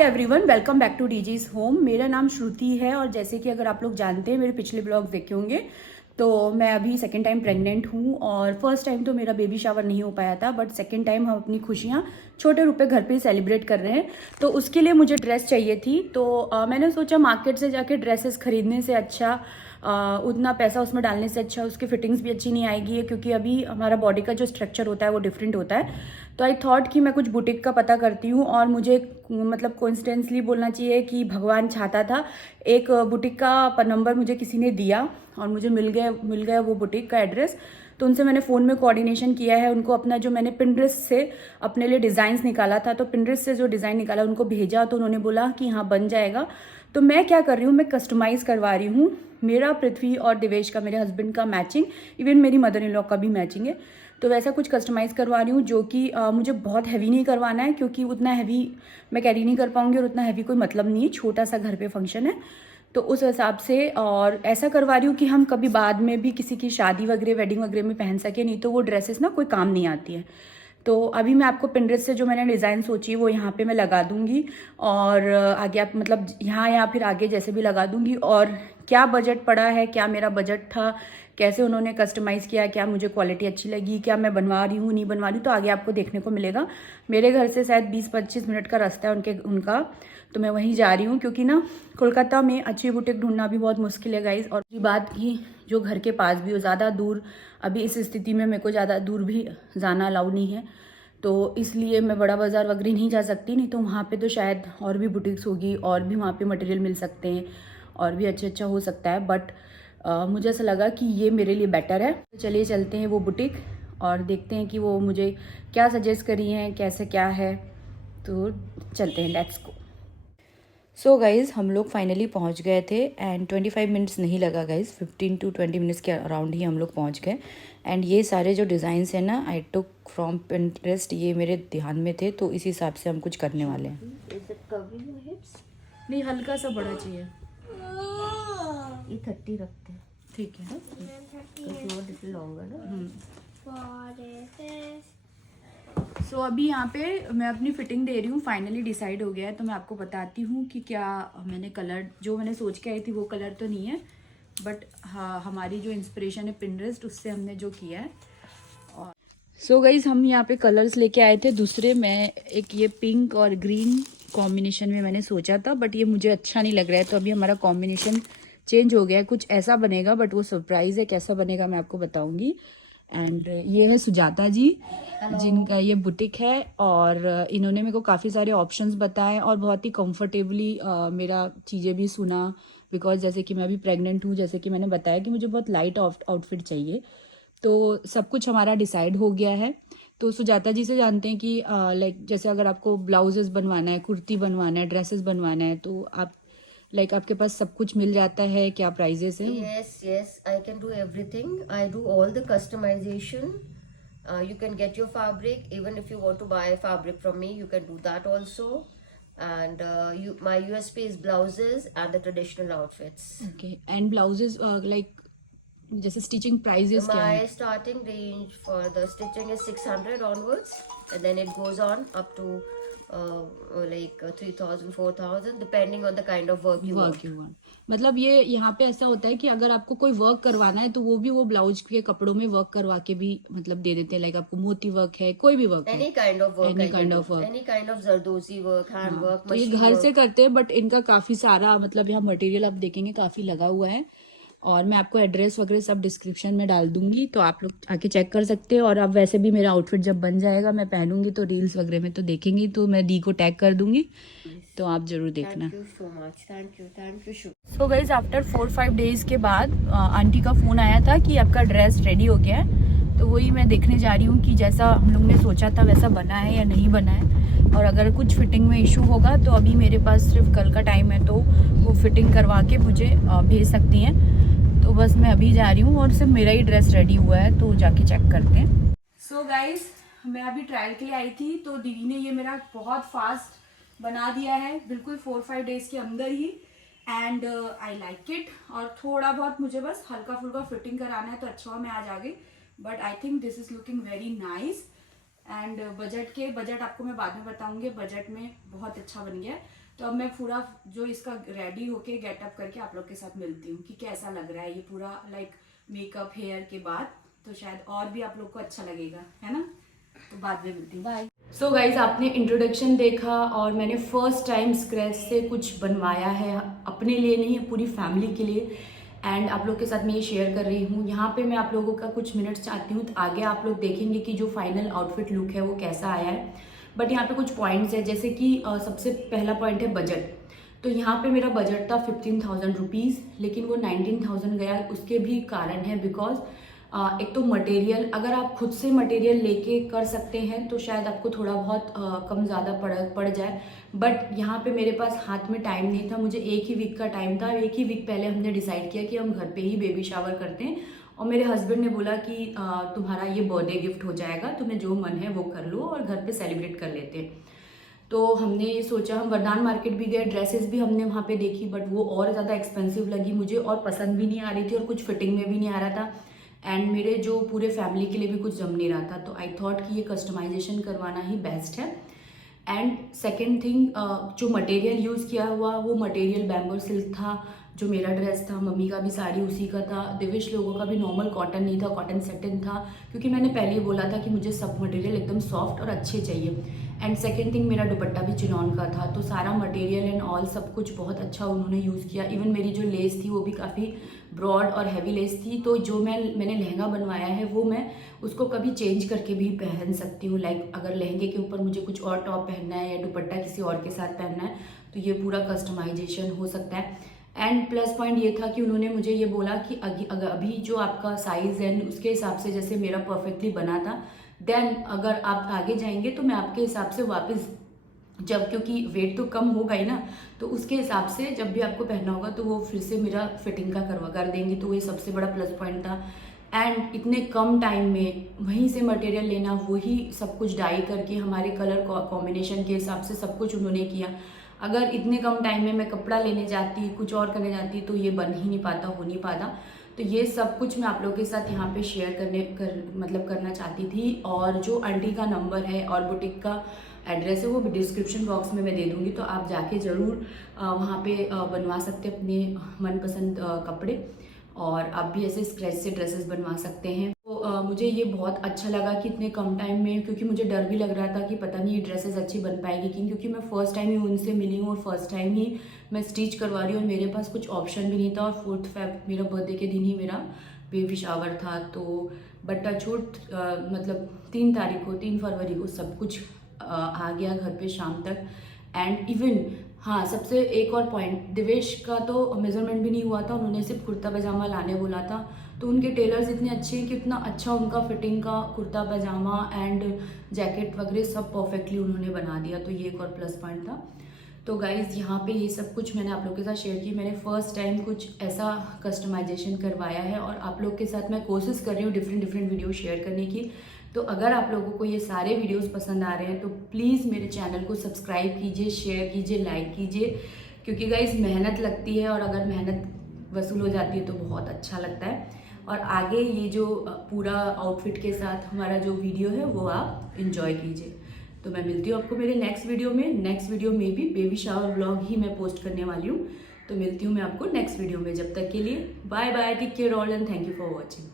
Hi everyone, welcome back to डीजीज होम। मेरा नाम श्रुति है और जैसे कि अगर आप लोग जानते हैं, मेरे पिछले ब्लॉग देखे होंगे तो मैं अभी सेकेंड टाइम प्रेग्नेंट हूँ। और फर्स्ट टाइम तो मेरा बेबी शावर नहीं हो पाया था, बट सेकेंड टाइम हम अपनी खुशियाँ छोटे रूप पे घर पे सेलिब्रेट कर रहे हैं। तो उसके लिए मुझे ड्रेस चाहिए थी। तो मैंने सोचा मार्केट से जाके ड्रेसेस खरीदने से अच्छा उतना पैसा उसमें डालने से अच्छा उसकी फिटिंग्स भी अच्छी नहीं आएगी, क्योंकि अभी हमारा बॉडी का जो स्ट्रक्चर होता है वो डिफरेंट होता है। तो आई थॉट कि मैं कुछ बुटीक का पता करती हूँ, और मुझे मतलब कोइंसिडेंटली बोलना चाहिए कि भगवान चाहता था। एक बुटीक का नंबर मुझे किसी ने दिया और मुझे मिल गया वो बुटीक का एड्रेस। तो उनसे मैंने फ़ोन में कोऑर्डिनेशन किया है, उनको अपना जो मैंने पिंटरेस्ट से अपने लिए डिज़ाइंस निकाला था, तो पिंटरेस्ट से जो डिज़ाइन निकाला उनको भेजा, तो उन्होंने बोला कि हाँ बन जाएगा। तो मैं क्या कर रही हूँ, मैं कस्टमाइज़ करवा रही हूँ। मेरा, पृथ्वी और दिवेश का, मेरे हस्बैंड का मैचिंग, इवन मेरी मदर इन लॉ का भी मैचिंग है। तो वैसा कुछ कस्टमाइज़ करवा रही हूँ, जो कि मुझे बहुत हैवी नहीं करवाना है, क्योंकि उतना हैवी मैं कैरी नहीं कर पाऊँगी और उतना हैवी कोई मतलब नहीं है, छोटा सा घर पे फंक्शन है। तो उस हिसाब से और ऐसा करवा रही हूँ कि हम कभी बाद में भी किसी की शादी वगैरह, वेडिंग वगैरह में पहन सके, नहीं तो वो ड्रेसेस ना कोई काम नहीं आती है। तो अभी मैं आपको पिंटरेस्ट से जो मैंने डिज़ाइन सोची वो यहाँ पे मैं लगा दूँगी, और आगे आप मतलब यहाँ या फिर आगे जैसे भी लगा दूँगी। और क्या बजट पड़ा है, क्या मेरा बजट था, कैसे उन्होंने कस्टमाइज़ किया, क्या मुझे क्वालिटी अच्छी लगी, क्या मैं बनवा रही हूँ नहीं बनवा रही हूँ, तो आगे आपको देखने को मिलेगा। मेरे घर से शायद 20-25 मिनट का रास्ता है उनका। तो मैं वहीं जा रही हूँ, क्योंकि ना कोलकाता में अच्छी बुटीक ढूंढना भी बहुत मुश्किल है गाइज। और बात की जो घर के पास भी हो, ज़्यादा दूर अभी इस स्थिति में मेरे को ज़्यादा दूर भी जाना अलाउ नहीं है, तो इसलिए मैं बड़ा बाज़ार वगैरह नहीं जा सकती। नहीं तो वहाँ पे तो शायद और भी बुटीक्स होगी और भी वहाँ पे मटेरियल मिल सकते हैं और भी अच्छा हो सकता है। बट मुझे ऐसा लगा कि ये मेरे लिए बेटर है। तो चलिए चलते हैं वो बुटीक और देखते हैं कि वो मुझे क्या सजेस्ट करी हैं, कैसे क्या है। तो चलते हैं, लेट्स गो। सो गाइज़, हम लोग फाइनली पहुंच गए थे एंड 25 मिनट्स नहीं लगा गाइज़, 15 to 20 मिनट्स के अराउंड ही हम लोग पहुंच गए। एंड ये सारे जो डिज़ाइंस हैं ना, आई टुक फ्रॉम पिंटरेस्ट, ये मेरे ध्यान में थे, तो इस हिसाब से हम कुछ करने वाले हैं। नहीं, हल्का सा बड़ा चाहिए। ये 30 रखते हैं, ठीक है। सो अभी यहाँ पे मैं अपनी फिटिंग दे रही हूँ, फाइनली डिसाइड हो गया है। तो मैं आपको बताती हूँ कि क्या मैंने कलर, जो मैंने सोच के आई थी वो कलर तो नहीं है, बट हाँ हमारी जो इंस्पिरेशन है पिंटरेस्ट, उससे हमने जो किया है। और सो गाइज, हम यहाँ पे कलर्स लेके आए थे दूसरे। मैं एक ये पिंक और ग्रीन कॉम्बिनेशन में मैंने सोचा था, बट ये मुझे अच्छा नहीं लग रहा है, तो अभी हमारा कॉम्बिनेशन चेंज हो गया है, कुछ ऐसा बनेगा, बट वो सरप्राइज है, कैसा बनेगा मैं आपको बताऊंगी। एंड ये है सुजाता जी, जिनका ये बुटीक है, और इन्होंने मेरे को काफ़ी सारे ऑप्शंस बताए और बहुत ही कंफर्टेबली मेरा चीज़ें भी सुना। बिकॉज जैसे कि मैं अभी प्रेग्नेंट हूँ, जैसे कि मैंने बताया कि मुझे बहुत लाइट आउटफिट चाहिए, तो सब कुछ हमारा डिसाइड हो गया है। तो सुजाता जी से जानते हैं कि लाइक जैसे अगर आपको ब्लाउजेस बनवाना है, कुर्ती बनवाना है, ड्रेसेस बनवाना है, तो आप लाइक आपके पास सब कुछ मिल जाता है, क्या प्राइजेस है? yes, I can do everything. I do all the customization. You can get your fabric. Even if you want to buy fabric from me, you can do that also. And my USP is blouses and the traditional outfits. Okay. And blouses like जैसे stitching prices क्या है? My starting range for the stitching is 600 onwards, and then it goes on up to like 3,000, 4,000, depending on the kind of work you want. मतलब ये यहाँ पे ऐसा होता है कि अगर आपको कोई वर्क करवाना है तो वो भी वो ब्लाउज के कपड़ों में वर्क करवा के भी मतलब दे देते हैं। लाइक आपको मोती वर्क है, कोई भी वर्क है, Any kind of work, any I can kind do. Of work. Any kind of zardozi work, hand हाँ, work, तो ये machine घर work. से करते हैं, बट इनका काफी सारा मतलब यहाँ मटेरियल आप देखेंगे काफी लगा हुआ है। और मैं आपको एड्रेस वगैरह सब डिस्क्रिप्शन में डाल दूंगी, तो आप लोग आके चेक कर सकते हैं। और अब वैसे भी मेरा आउटफिट जब बन जाएगा, मैं पहनूंगी, तो रील्स वगैरह में तो देखेंगी, तो मैं दी को टैग कर दूंगी, तो आप जरूर देखना। Thank you so much. Thank you. So guys, after 4-5 days के बाद आंटी का फ़ोन आया था कि आपका ड्रेस रेडी हो गया है। तो वही मैं देखने जा रही हूँ कि जैसा हम लोग ने सोचा था वैसा बना है या नहीं बना है। और अगर कुछ फिटिंग में इशू होगा तो अभी मेरे पास सिर्फ कल का टाइम है, तो वो फिटिंग करवा के मुझे भेज सकती हैं। तो बस मैं अभी जा रही हूँ और सिर्फ मेरा ही ड्रेस रेडी हुआ है, तो जाके चेक करते हैं। सो गाइज, मैं अभी ट्रायल के लिए आई थी, तो दीदी ने ये मेरा बहुत फास्ट बना दिया है, बिल्कुल 4-5 डेज के अंदर ही। And I like it. और थोड़ा बहुत मुझे बस हल्का फुल्का फिटिंग कराना है, तो अच्छा मैं आज आ गई। But I think this is looking very nice. And budget आपको मैं बाद में बताऊंगी, बजट में बहुत अच्छा बन गया है। तो अब मैं पूरा जो इसका रेडी होके गेटअप करके आप लोग के साथ मिलती हूँ कि कैसा लग रहा है ये पूरा लाइक मेकअप हेयर के बाद, तो शायद और भी आप लोग को अच्छा लगेगा, है ना। तो बाद में मिलती हूँ, बाय। सो गाइज, आपने इंट्रोडक्शन देखा और मैंने फर्स्ट टाइम स्क्रैच से कुछ बनवाया है, अपने लिए नहीं, पूरी फैमिली के लिए, एंड आप लोग के साथ मैं ये शेयर कर रही हूँ। यहाँ पे मैं आप लोगों का कुछ मिनट्स चाहती हूँ, तो आगे आप लोग देखेंगे कि जो फाइनल आउटफिट लुक है वो कैसा आया है। बट यहाँ पे कुछ पॉइंट्स है, जैसे कि सबसे पहला पॉइंट है बजट। तो यहाँ पे मेरा बजट था 15,000 रुपीज़, लेकिन वो 19,000 गया। उसके भी कारण है, बिकॉज एक तो मटेरियल, अगर आप खुद से मटेरियल लेके कर सकते हैं तो शायद आपको थोड़ा बहुत कम ज़्यादा पड़ जाए, बट यहाँ पे मेरे पास हाथ में टाइम नहीं था। मुझे एक ही वीक का टाइम था। एक ही वीक पहले हमने डिसाइड किया कि हम घर पे ही बेबी शावर करते हैं, और मेरे हस्बैंड ने बोला कि तुम्हारा ये बर्थडे गिफ्ट हो जाएगा, तुम्हें जो मन है वो कर लो और घर पे सेलिब्रेट कर लेते हैं। तो हमने ये सोचा, हम वरदान मार्केट भी गए, ड्रेसेस भी हमने वहाँ पे देखी, बट वो और ज़्यादा एक्सपेंसिव लगी मुझे और पसंद भी नहीं आ रही थी और कुछ फिटिंग में भी नहीं आ रहा था, एंड मेरे जो पूरे फैमिली के लिए भी कुछ जम नहीं रहा था। तो आई थॉट कि ये कस्टमाइजेशन करवाना ही बेस्ट है। एंड सेकेंड थिंग, जो मटेरियल यूज़ किया हुआ वो मटेरियल बैम्बू सिल्क था। जो मेरा ड्रेस था, मम्मी का भी साड़ी उसी का था, दिविश लोगों का भी नॉर्मल कॉटन नहीं था, कॉटन सेटिन था, क्योंकि मैंने पहले ही बोला था कि मुझे सब मटेरियल एकदम सॉफ्ट और अच्छे चाहिए। एंड सेकेंड थिंग, मेरा दुपट्टा भी चिनॉन का था, तो सारा मटेरियल एंड ऑल सब कुछ बहुत अच्छा उन्होंने यूज़ किया। इवन मेरी जो लेस थी वो भी काफ़ी ब्रॉड और हैवी लेस थी। तो जो मैंने लहंगा बनवाया है वो मैं उसको कभी चेंज करके भी पहन सकती हूँ। लाइक अगर लहंगे के ऊपर मुझे कुछ और टॉप पहनना है या दुपट्टा किसी और के साथ पहनना है तो ये पूरा कस्टमाइजेशन हो सकता है। एंड प्लस पॉइंट ये था कि उन्होंने मुझे ये बोला कि अगर अभी जो आपका साइज़ है उसके हिसाब से जैसे मेरा परफेक्टली बना था, देन अगर आप आगे जाएंगे तो मैं आपके हिसाब से वापस, जब क्योंकि वेट तो कम होगा ही ना, तो उसके हिसाब से जब भी आपको पहनना होगा तो वो फिर से मेरा फिटिंग का कर देंगे। तो ये सबसे बड़ा प्लस पॉइंट था। एंड इतने कम टाइम में वहीं से मटेरियल लेना, वही सब कुछ डाई करके हमारे कलर कॉम्बिनेशन के हिसाब से सब कुछ उन्होंने किया। अगर इतने कम टाइम में मैं कपड़ा लेने जाती, कुछ और करने जाती, तो ये बन ही नहीं पाता, हो नहीं पाता। तो ये सब कुछ मैं आप लोगों के साथ यहाँ पे शेयर करना चाहती थी। और जो आंटी का नंबर है और बुटीक का एड्रेस है वो भी डिस्क्रिप्शन बॉक्स में मैं दे दूँगी, तो आप जाके ज़रूर वहाँ पे बनवा सकते हैं अपने मनपसंद कपड़े, और आप भी ऐसे स्क्रैच से ड्रेसेस बनवा सकते हैं। तो मुझे ये बहुत अच्छा लगा कि इतने कम टाइम में, क्योंकि मुझे डर भी लग रहा था कि पता नहीं ये ड्रेसेस अच्छी बन पाएगी कि, क्योंकि मैं फर्स्ट टाइम ही उनसे मिली हूँ और फर्स्ट टाइम ही मैं स्टिच करवा रही हूँ और मेरे पास कुछ ऑप्शन भी नहीं था। और 4 फेब मेरा बर्थडे के दिन ही मेरा बेबी शावर था। तो बट छूट मतलब 3 फरवरी को सब कुछ आ गया घर पे शाम तक। एंड इवन हाँ, सबसे एक और पॉइंट, दिवेश का तो मेजरमेंट भी नहीं हुआ था, उन्होंने सिर्फ कुर्ता पैजामा लाने बोला था। तो उनके टेलर्स इतने अच्छे हैं कि इतना अच्छा उनका फिटिंग का कुर्ता पैजामा एंड जैकेट वगैरह सब परफेक्टली उन्होंने बना दिया। तो ये एक और प्लस पॉइंट था। तो गाइज़, यहाँ पे ये सब कुछ मैंने आप लोग के साथ शेयर की। मैंने फर्स्ट टाइम कुछ ऐसा कस्टमाइजेशन करवाया है और आप लोग के साथ मैं कोशिश कर रही हूँ डिफरेंट वीडियो शेयर करने की। तो अगर आप लोगों को ये सारे वीडियोस पसंद आ रहे हैं तो प्लीज़ मेरे चैनल को सब्सक्राइब कीजिए, शेयर कीजिए, लाइक कीजिए, क्योंकि गाइज़ मेहनत लगती है और अगर मेहनत वसूल हो जाती है तो बहुत अच्छा लगता है। और आगे ये जो पूरा आउटफिट के साथ हमारा जो वीडियो है वो आप इंजॉय कीजिए। तो मैं मिलती हूँ आपको मेरे नेक्स्ट वीडियो में। नेक्स्ट वीडियो में भी बेबी शावर व्लॉग ही मैं पोस्ट करने वाली हूँ। तो मिलती हूँ मैं आपको नेक्स्ट वीडियो में। जब तक के लिए bye bye, take care all and thank you for watching.